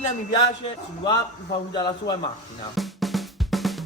macchina mi piace, si qua mi fa guidare la sua macchina.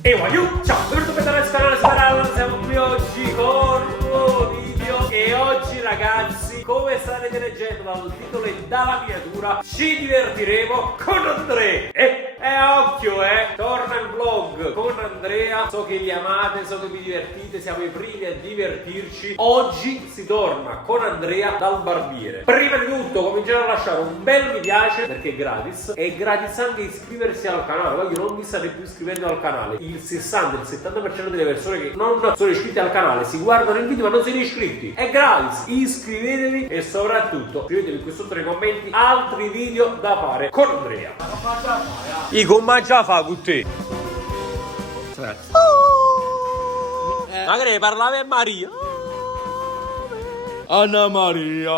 E ciao, benvenuto per il canale Sparallo, siamo qui oggi con un nuovo video. E oggi ragazzi, come starete leggendo dal titolo e dalla miniatura, ci divertiremo con Andrea. E occhio torna il vlog con Andrea. So che li amate, so che vi divertite, siamo i primi a divertirci. Oggi si torna con Andrea dal barbiere. Prima di tutto cominciate a lasciare un bel mi piace perché è gratis. È gratis anche iscriversi al canale. Voglio non vi state più iscrivendo al canale. Il 60-70% delle persone che non sono iscritte al canale si guardano il video ma non sono iscritti. È gratis, iscrivetevi e soprattutto scrivetevi qui sotto nei commenti altri video da fare con Andrea. I come già fa con te? Magari parlavi a Maria. Anna Maria.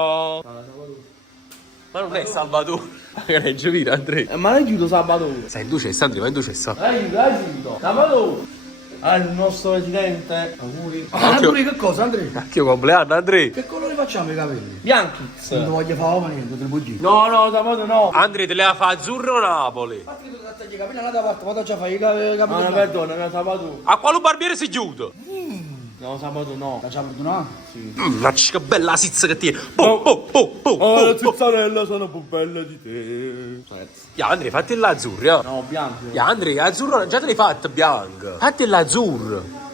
Ma non è Salvatore. Magari giovedì Andrea. Ma l'hai chiuso Salvatore? Sei in duce, Andrea, va in duce. L'hai chiuso Salvatore. Ah, il nostro presidente. Auguri. Auguri che cosa, Andrea? Cacchio compleanno, Andrea. Che colore facciamo i capelli? Bianchi. Non voglio fare niente, te lo bugi. No, Salvatore no. Andrea, te le fa azzurro o Napoli? Infatti che tu tagli i capelli all'altra parte, vado già a fare i capelli. Ma no, perdona, Salvatore. A quale barbiere si chiude? No, Salvatore no. Facciamo perdonare? Sì. Ma che bella sizza che tiene. Le zizzarelle sono più belle di te. Ya, Andrea, fatti l'azzurro. No, bianchi. Ya, Andrea, azzurro già te l'hai fatta bianca. Fatti l'azzurro.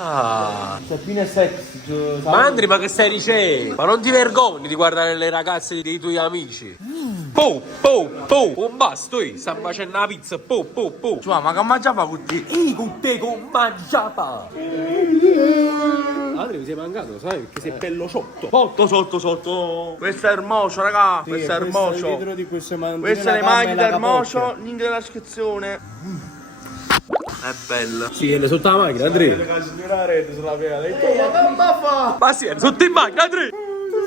Ah. Sabine sexy. Ma Andrea, ma che stai dicendo? Ma non ti vergogni di guardare le ragazze dei tuoi amici? Un basto, sta facendo una pizza, Cioè, ma che mangiava con te? con te con mangiata. Andrea, mi sei mancato, sai? Perché sei bello sciotto. Sotto. Questo è il mocio, raga. Questo è il mocio. Queste le maglie del mocio, link della descrizione. È bella. Sì, è sotto la macchina, Andrea. La rete sulla piega. Hai detto, ma che fa? Ma sì, è sotto in macchina, Andrea.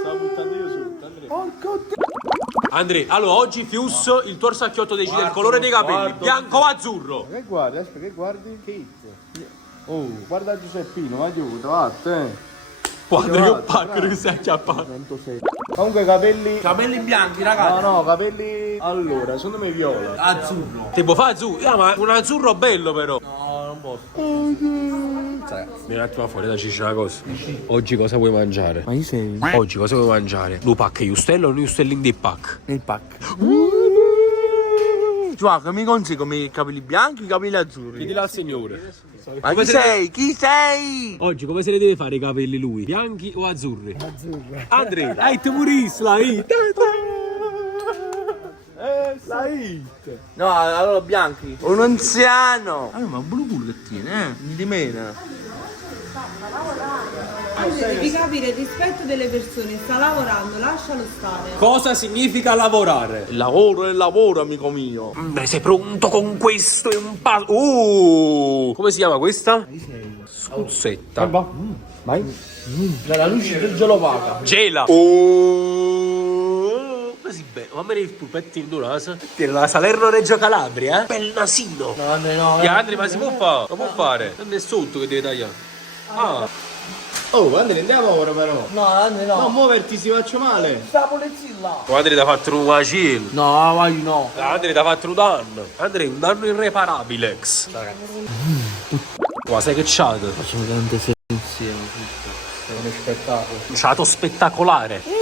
Sta buttando io sotto, Andrea. Andrea, allora oggi Fius, il tuo orsacchiotto decide il colore dei capelli, bianco o azzurro? Che guardi? Aspetta, che guardi? Che Oh, guarda Giuseppino, aiuto, vattene. Guarda che pacco che si è acchiappato. Comunque capelli bianchi, ragazzi. No, capelli. Allora, secondo me viola. Azzurro. Ti può fare azzurro? Ma un azzurro bello però. No, non posso. Vieni un attimo fuori da Ciccia una cosa. Oggi cosa vuoi mangiare? Ma io sei Oggi cosa vuoi mangiare? Lu pack Justello o Justellin di pack? nel pack. Cioè, che mi consigli come i capelli bianchi o i capelli azzurri? Chiedilo al signore. Ma chi sei? Chi sei? Oggi come se ne deve fare i capelli lui? Bianchi o azzurri? Azzurri. Andrea, hai tu purissimo la hit. La hit. No, allora bianchi. Un anziano. Allora, ma blu che tiene, di meno. Devi capire il rispetto delle persone, sta lavorando, lascialo stare. Cosa significa lavorare? Il lavoro è il lavoro, amico mio. Sei pronto con questo e un passo? Come si chiama questa? Scuzzetta. Vai. La luce del gelovaca. Gela. Così bene. Fammi il pulpettino di naso. Tiene la Salerno Reggio Calabria, Bel nasino. No. Andrea, ma si può fare? Lo può fare? Non è sotto che deve tagliare. Ah. Oh, Andrea, andiamo ora però. No, Andrea, no. Non muoverti, si faccio male. Sta polizia là. Andrea ti ha fatto un vacillo. No, vai no. Andrea ti ha fatto un danno. Andrea, un danno irreparabile. Ma sai che c'ha? Facciamo tante serie insieme. È uno spettacolo. C'ha spettacolare.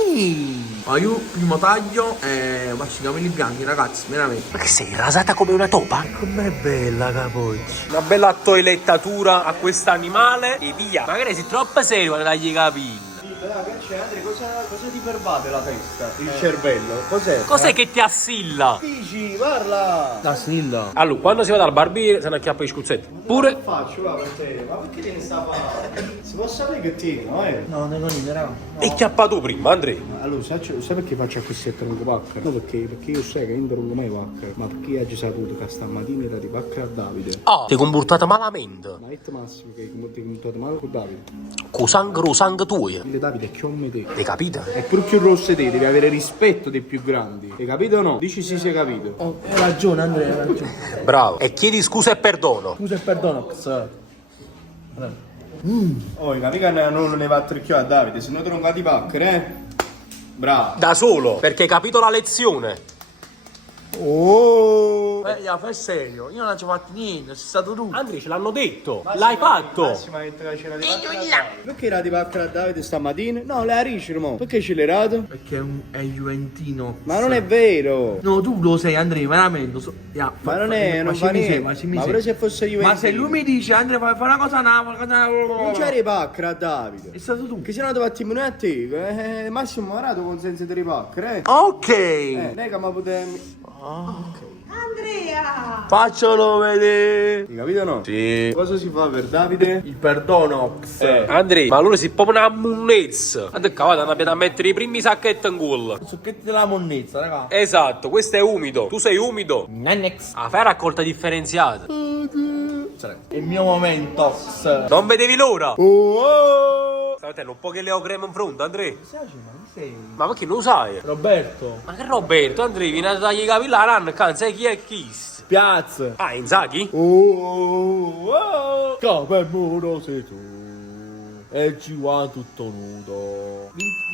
Ma io primo taglio faccio i capelli bianchi, ragazzi, veramente. Ma che sei rasata come una topa? Com'è bella capoccia. Una bella toilettatura a quest'animale e via. Magari sei troppo serio quando tagli i capelli. Però che c'è, Andrea, cosa ti pervade la testa? Il cervello, cos'è? Cos'è che ti assilla? Dici, parla! La stilla. Allora, quando si va dal barbiere se ne acchiappa gli scuzzetti. Pure. Faccio, va, per te. Ma perché te ne sta a fare? Si può sapere che tieni, no? No, non niente, raga. E chiappa tu prima, Andrea. Allora, sai perché faccio questo tronco pacca? No, perché io sai che non tronco mai pacca. Ma perché oggi saputo che stamattina era di pacca a Davide. Ah, ti hai comportato malamente. Ma è Massimo che ti hai comportato male con Davide. Con sangue tuo. Il Davide è come te. Hai capito? È pure più rosso di te, devi avere rispetto dei più grandi. Hai capito o no? Dici sì, sei capito. Oh, hai ragione, Andrea, hai ragione. Bravo. E chiedi scusa e perdono. Scusa e perdono, Oh, mica non ne va a tricchiare a Davide, se no te non va di pacca, Bravo. Da solo, perché hai capito la lezione. Oh! Ja, fai serio, io non ci ho fatto niente, sei stato tu. Andrea, ce l'hanno detto. L'hai fatto. Massima entra la cena di pacca. Perché era di pacca a Davide stamattina? No, le ha ricci, mo. Perché ce l'hai rato? Perché è Juventino. Ma non è vero! No, tu lo sei, Andrea, veramente. Yeah, Ma non è, non fa niente. Ma pure se fosse Juventino. Ma se lui mi dice, Andrea, fai una cosa Non c'eri pacca a Davide. È stato tu. Che se no devo timone a te. Massimo ha dato consenso di ripacca, eh? Ok. Lei che mi poteva... Andrea! Faccelo vedere. Hai capito o no? Sì. Cosa si fa per Davide? Il perdonox. Andrea, ma allora si proprio una munnezza. Andrea, vado a mettere i primi sacchetti in culo. Succhetti della monnezza, raga. Esatto, questo è umido. Tu sei umido. Nenex. Ah, fai raccolta differenziata. È il mio momento. Non vedevi l'ora. Oh! Fratello, un po' che le ho crema in fronte, Andrea. Ma chi sei? Ma perché non lo sai? Roberto. Ma che Roberto, Andrea, vieni a tagliare i capelli alla ranna, sai chi è chi? Piazza. Ah, Inzaghi? Oh! Capello sei tu. E ci va tutto nudo.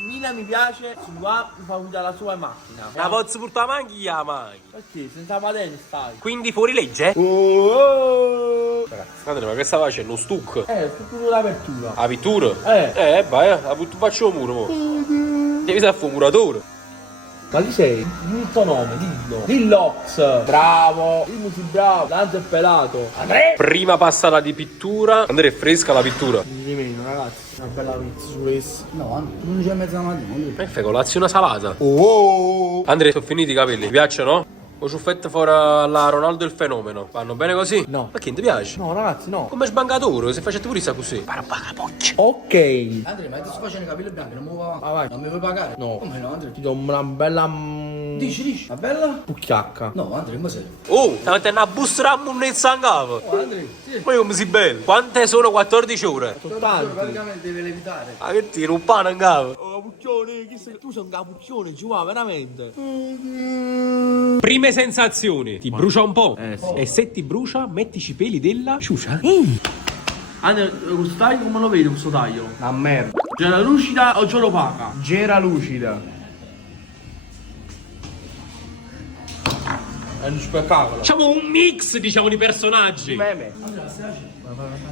Mina mi piace, si va, mi fa guidare la sua macchina. La posso portare manchia, mai. Perché? Senza patente stai. Quindi fuori legge? Oh! Ragazzi, Andrea, ma che sta facendo? Un stucco? Tutto l'apertura. La pittura? Vai, faccio un muro, mo. Devi fare un muratore. Ma chi sei? Il tuo nome, dillo. Dillox. Bravo. Dillo sì bravo. Tanto è pelato. Andrea. Prima passata di pittura. Andrea, è fresca la pittura. Di meno, ragazzi. Una bella pizza su questo. No, non c'è mezza mattina. Fai colazione salata. Oh! Andrea, sono finiti i capelli. Ti piacciono? O ciuffette fuori alla Ronaldo il fenomeno. Vanno bene così? No. Perché non ti piace? No, ragazzi, no. Come sbancatore, se facete pure sta così. Parabacapoccia. Ok. Andrea, ma ti sto facendo i capelli bianchi, non mi vuoi avanti. Ah, vai. Non mi vuoi pagare? No. Come no, Andrea? Ti do una bella... Dici. Ma bella? Pucchiacca. No, Andrea, ma sei? Oh, avete una busta a munnezza in capo. Oh, Andrea, sì. Ma come si bello? Quante sono 14 ore? Sono tanti. Praticamente deve levitare. Ma che tiro un pane in capo? Oh, Puccione, chi sei? Tu sei un capuccione, ci va, veramente. Prime sensazioni. Ti brucia un po'. Sì. E se ti brucia, mettici i peli della ciucia. Andrea, questo taglio come lo vedi questo taglio? Una merda. Gela lucida o gelo opaca? Gera lucida. È uno spettacolo. Facciamo un mix, diciamo, di personaggi. Meme.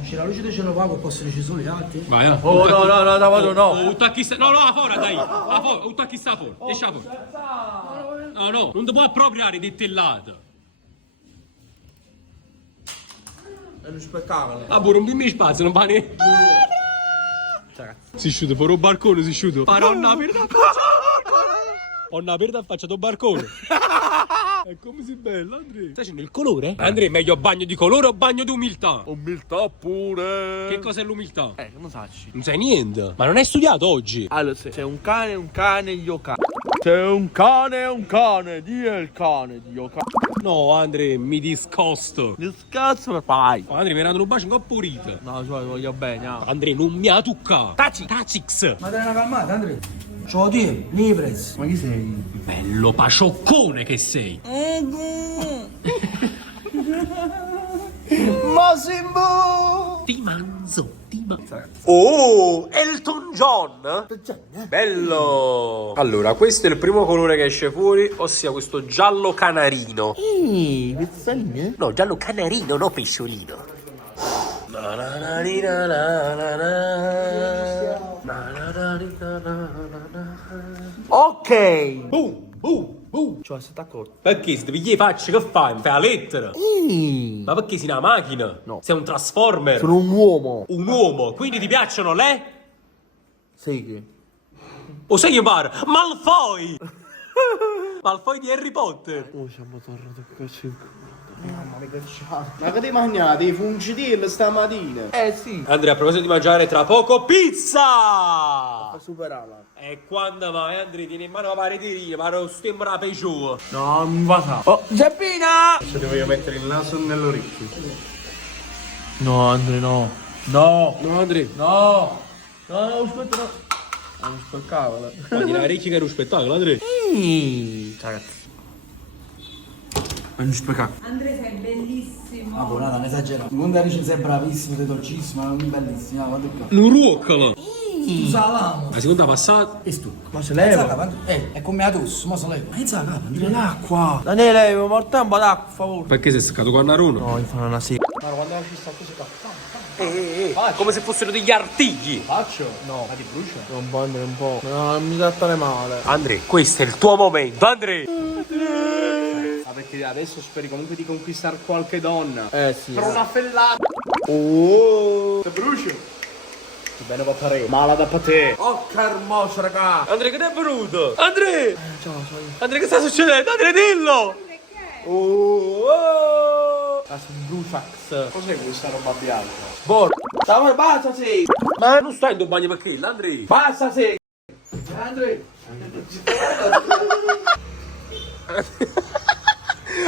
C'è la luce del cielo vago, possono ci sono gli altri? Vai, Oh, no, Davide, no. No, no, fuori, dai. Un chi sta fuori. Esci fuori. No, non ti puoi appropriare di tellata. È uno spettacolo. Ah, pure un bimbi spazio, non va ne. Si sciude, fuori un barcone, si sciude. Paronna aperta a faccia. Onna aperta a faccia del barcone. È come si bella, Andrea. Stai facendo il colore? Andrea, meglio bagno di colore o bagno di umiltà? Umiltà pure. Che cos'è l'umiltà? Non sai. Non sai niente. Ma non hai studiato oggi? Allora, se c'è un cane, io cane. C'è un cane, Dio è il cane, Dio cane. No, Andrea, mi discosto. Discazzo per fai. Andrea, mi erano un bacio in copporita. No, cioè, voglio bene. Andrea, non mi ha toccato. Tacix. Ma te ne calmate, Andrea? Ciao, Dio, nei prezzi. Ma chi sei? Bello pacioccone che sei. Massimo! Ti manzo. Oh, Elton John. Bello. Allora, questo è il primo colore che esce fuori, ossia questo giallo canarino. Pezzaline? No, giallo canarino, no pesciolino. Ok. Boom. Cioè, sei d'accordo? Perché se devi gli faccia che fai? Mi fai la lettera? Ma perché sei una macchina? No. Sei un transformer? Sono un uomo. Un uomo, quindi ti piacciono le? Sei che? O sei pare? Malfoy! Malfoy di Harry Potter. Oh, siamo tornati a casa. Mamma mia, che ciao. Ma che ti mangiate? I fungitelli stamattina? Sì. Andrea, a proposito di mangiare tra poco pizza! Superala. E quando vai, Andrea, tieni in mano la pareteria, ma non sembra una peggiore. No, non va sa. Oh, Giappina! Ci devo mettere il naso nell'orecchio. No, Andre, no. No. No, Andrea. No. No, aspetta, no. Non spettacolo. Ma di una ricca che era un spettacolo, Andrea. Ragazzi. È uno spettacolo. Andrea sei bellissimo. Ma buonata, non esagera. Non Alice sei bravissimo, sei dolcissima, bellissima, guarda qua. Un ruoccolo. Tu salamo. La seconda passata. E stucco. Ma se leva? È come addosso, ma se leva. Ma è la capa. Tira l'acqua. Daniele, mi porta un po' d'acqua, per favore. Perché sei staccato con Naruno? No, mi fanno una sega. Come se fossero degli artigli. Faccio? No. Ma ti brucia? Un po', Andrea, un po'. No, non mi trattare male. Andrea, questo è il tuo momento, Andrea. Ma perché adesso speri comunque di conquistare qualche donna. Sì. Per una fellata. Oh. Ti brucio. Che bene va a fare. Mala da patè. Oh, che hermoso, raga. Andrea, che ti è venuto? Andrea! Andrea, che sta succedendo? Andrea, dillo! La bruciax. Cos'è questa roba bianca? Bor. Ciao, basta, sì. Ma non stai in bagno perché, Andrea? Basta, sì. Andrea.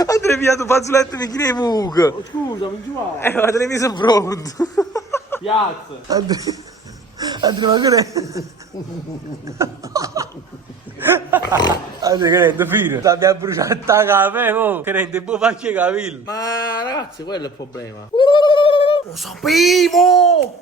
Andrea, via, tu fazzoletto mi chiedi mucca. Scusa, mi giù. Ma te l'hai messo pronto. Piazza. Andrea, ma che è? Andrea, che rende fine? Ti abbiamo bruciato la cape, mo. Che rende buon faccio capello. Ma ragazzi, quello è il problema. Lo sapevo!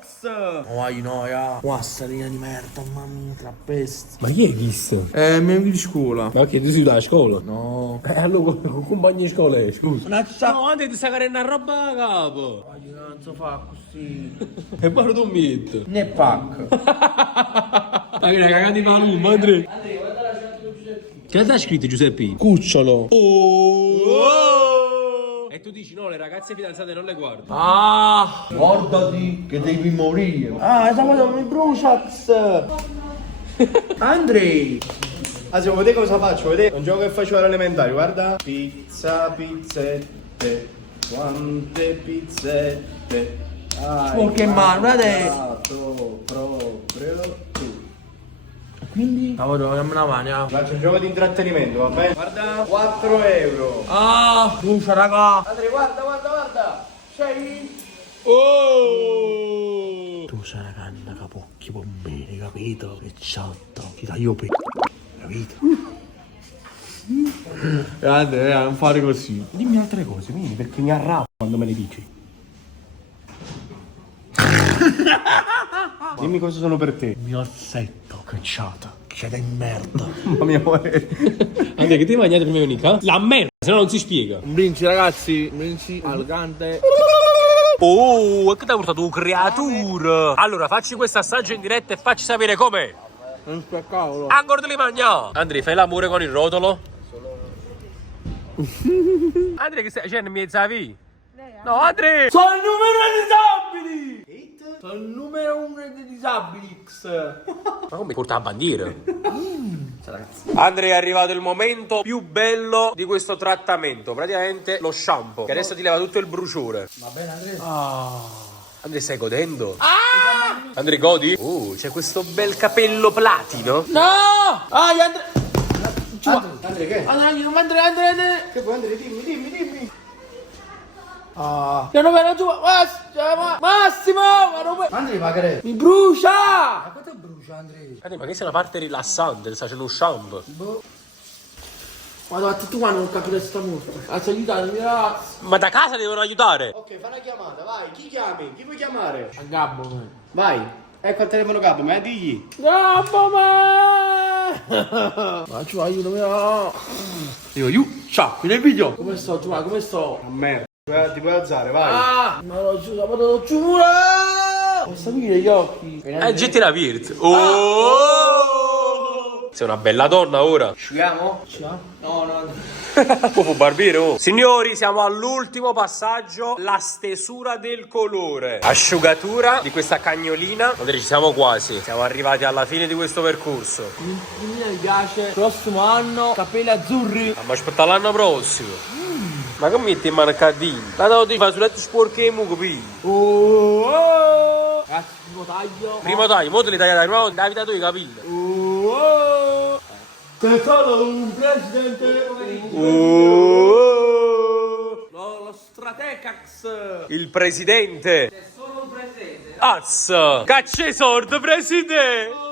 Oh, no, ya. Qua salina di merda, mamma mia, trappesta. Ma chi è questo? Mi amico di scuola. Ma che tu sei da scuola? No. Allora, con compagni di scuola, scusa. Non sa. No, Andrea, ti stai carendo una roba a capo. Non so fa così. E poi tu metti. Ne pack. Ma che cagata di palumba, Andrea? Andrea, guarda la scritto Giuseppe. Che ha scritto Giuseppe? Cucciolo. E tu dici no, le ragazze fidanzate non le guardo. Ah! Guardati che devi morire. Ah, sabato mi bruciax. Andrei. Anzi, vuoi vedere cosa faccio? Vedete? Un gioco che facevo all'elementare, guarda. Pizza, pizzette. Quante pizzette. Sporche mano, guardate. Proprio tu. Quindi? Sabato, dammi una mano. Faccio un gioco di intrattenimento, va bene? Guarda, 4 euro. Ah! Brucia, raga. Andrea, guarda. Sei? Oh! Tu sei una canna capocchi bombini, capito? Che ciotto. Ti taglio per... Capito? Grande, non fare così. Dimmi altre cose, vieni, perché mi arrabbio quando me le dici. Dimmi cosa sono per te. Il mio assetto, cacciata. C'è da merda. Mamma mia, amore. Andrea, che ti hai mangiato prima di venire? La merda, se no non si spiega. Un brinci, ragazzi. Un brinci elegante. Oh, e che ti ha portato un creatura? Allora, facci questo assaggio in diretta e facci sapere com'è. Non spaccavolo. Ancora te li mangia. Andrea, fai l'amore con il rotolo? Andrea, che stai facendo in mezzo a via? No, Andrea! Sono il numero disabili! Sono il numero 1 dei disabili X. Ma come porta la bandiera? Andrea, è arrivato il momento più bello di questo trattamento. Praticamente lo shampoo, che adesso ti leva tutto il bruciore. Va bene, Andrea? Andrea, stai godendo? Andrea, godi? C'è questo bel capello platino. No! Ah, Andrea! Andrea, che? Andrea! Che vuoi, Andrea? Dimmi. Ah! Che non vedo giù! Massimo! Andrea, pagare. Mi brucia! Ma quanto brucia, Andrea? Andrea, ma che sei una parte rilassante, sta facendo un shampoo. Guarda, tu quando non capito sta morta. Aiutatemi, ragazzi. Ma da casa devono aiutare. Ok, fai una chiamata, vai. Chi chiami? Chi puoi chiamare? A Gabbo, Vai. Ecco il telefono capo, ma digli. Gabbo, ma ci aiutami, no. Ciao, nel video. Come sto, tu? Come sto? Merda. Ti puoi alzare, vai. Ah! Ma lo giuro, ma lo giuro! Posso aprire gli occhi? Getti la Pirt. Oh! Sei una bella donna ora. Asciughiamo? No. Può barbiere, oh. Signori, siamo all'ultimo passaggio, la stesura del colore. Asciugatura di questa cagnolina. Andrea, ci siamo quasi. Siamo arrivati alla fine di questo percorso. Mi piace. Prossimo anno, capelli azzurri. Ma aspetta l'anno prossimo. Ma che metti in mano il cadino? La devo dire, fazzoletti sporchi e muco, Ragazzi, primo taglio. Primo taglio, mo te li tagliare prima, Davide dato i capelli. C'è solo un presidente. Lo stratecax. Il presidente. C'è solo un presidente. Az! Caccia i sordi, presidente!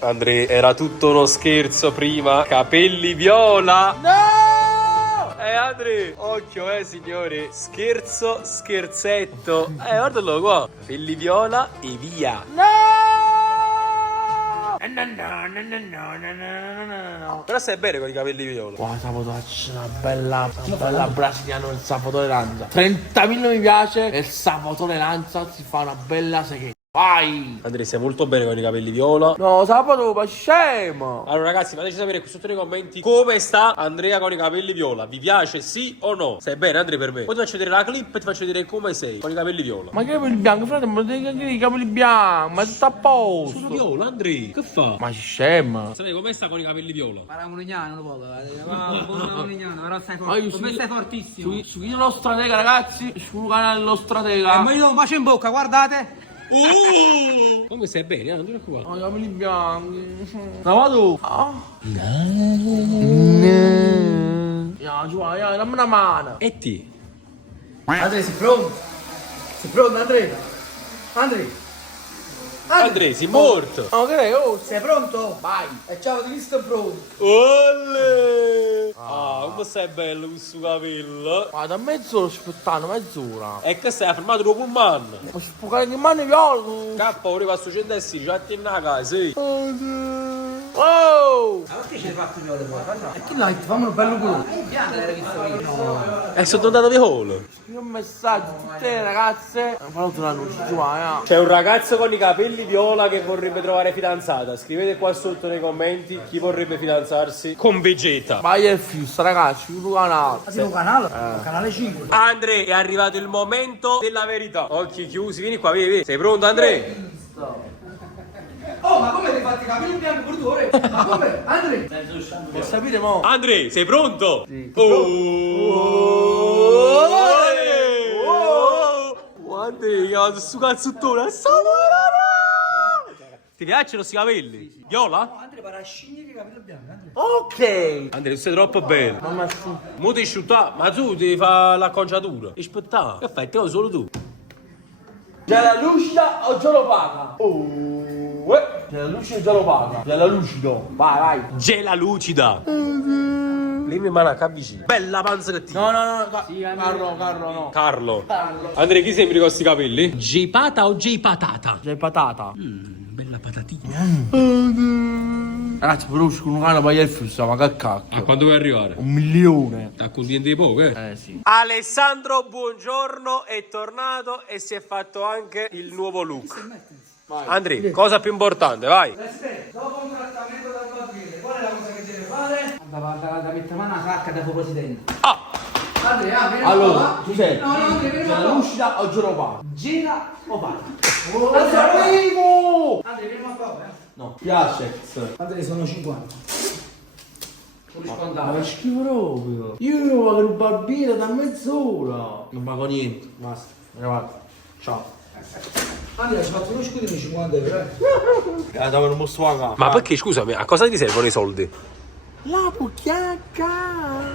Andrea, era tutto uno scherzo prima. Capelli viola. No! Andrea, occhio signori. Scherzo, scherzetto. Guardalo qua. Capelli viola e via. No. Però stai bene con i capelli viola. Guarda, Sapotoraccia, una bella brasiliana del Salvatore Lanza. 30.000 mi piace e il Salvatore Lanza si fa una bella seghetta. Vai! Andrea, stai molto bene con i capelli viola. No, Sabato, ma scemo! Allora ragazzi, fateci sapere qui sotto nei commenti come sta Andrea con i capelli viola. Vi piace sì o no? Stai bene Andrea per me? Poi ti faccio vedere la clip e ti faccio vedere come sei con i capelli viola. Ma che capelli bianchi, frate, ma i capelli bianchi, ma tutto a posto! Sono viola Andrea, che fa? Ma scemo! Sapete come sta con i capelli viola? Para Munignano, poco. Munignano, però stai Ma io forte. Come stai fortissimo. Su Io lo Stratega, ragazzi, sul canale dello Stratega. Ma io bacio in bocca, guardate. Come stai bene? Non ti preoccupare. Ma i capelli bianchi. Sabato! Ya, dammi una mano! E ti? Andrea, sei pronto? Sei pronto, Andrea? Andrea, sei morto! Ok, Sei pronto? vai! E ciao, ti visto pronto. Olle! Come stai bello questo capello? Ma da mezz'ora aspettando, mezz'ora! E che stai fermato dopo un anno? Ma si può che mani viola! K, ora passo 116, già ti in una casa, sì. Oh! Ma perché ce l'hai fatto viola poi? E chi l'hai? Fammelo bello culo. Piano l'hai visto io. No. E sono andato viola. Scrivi un messaggio a tutte le ragazze. Fallo una luce, giù, C'è un ragazzo con i capelli viola che vorrebbe trovare fidanzata. Scrivete qua sotto nei commenti chi vorrebbe fidanzarsi con Vegeta. Vai al fisso, ragazzi, sul canale. Ma sei un canale? Canale 5. Andrea, è arrivato il momento della verità. Occhi chiusi, vieni qua, vieni. Sei pronto Andrea? Oh, ma come ti hai fatto i capelli bianchi per 2 ore? Ma come? Andrea? Vuoi sapere mo? Andrea, sei pronto? Sì. Oh! Andrea, su cazzottone, ti piacciono sti capelli? Viola? Andrea, para scegliere i capelli bianchi, Andrea. Ok! Andrea, tu sei troppo bello. Mamma su. Mo ti sciutta, ma tu devi fare l'acconciatura. E aspettare. Che fai? Te lo solo tu. C'è la lucida o già lo paga? C'è la lucida o già lo paga? C'è la lucido. Vai. Gela lucida. Lei mi manca vicino. Bella panza che ti. No. Carlo, no. Carlo. Andrea, chi sembri con questi capelli? J-pata o J-patata? C'è patata. Bella patatina. Ragazzi, però con un canale vai al fisso, ma che cacchio? A quando vuoi arrivare? 1 milione. Sta contento di poco, Sì. Alessandro, buongiorno, è tornato e si è fatto anche il nuovo look. Andrea, cosa più importante, vai. Aspetta, dopo un trattamento da barbiere, qual è la cosa che deve fare? Da mettere mano alla sacca da presidente. Andrea, vieni Allora, qua. Giuseppe, No, Andrea, vieni c'è la qua. lucida o già lo paga? Gira o paga? Arrivo! Andrea, vieni qua. No, piace. Andrea, sono 50. Ma che schifo proprio. Io devo pagare un barbiere da mezz'ora. Non pago niente, basta. Arrivato. Ciao. Andrea, ci fatto uno scudo di 50 euro. Dove non posso pagare? Ma perché, scusami, a cosa ti servono i soldi? La pucchiacca!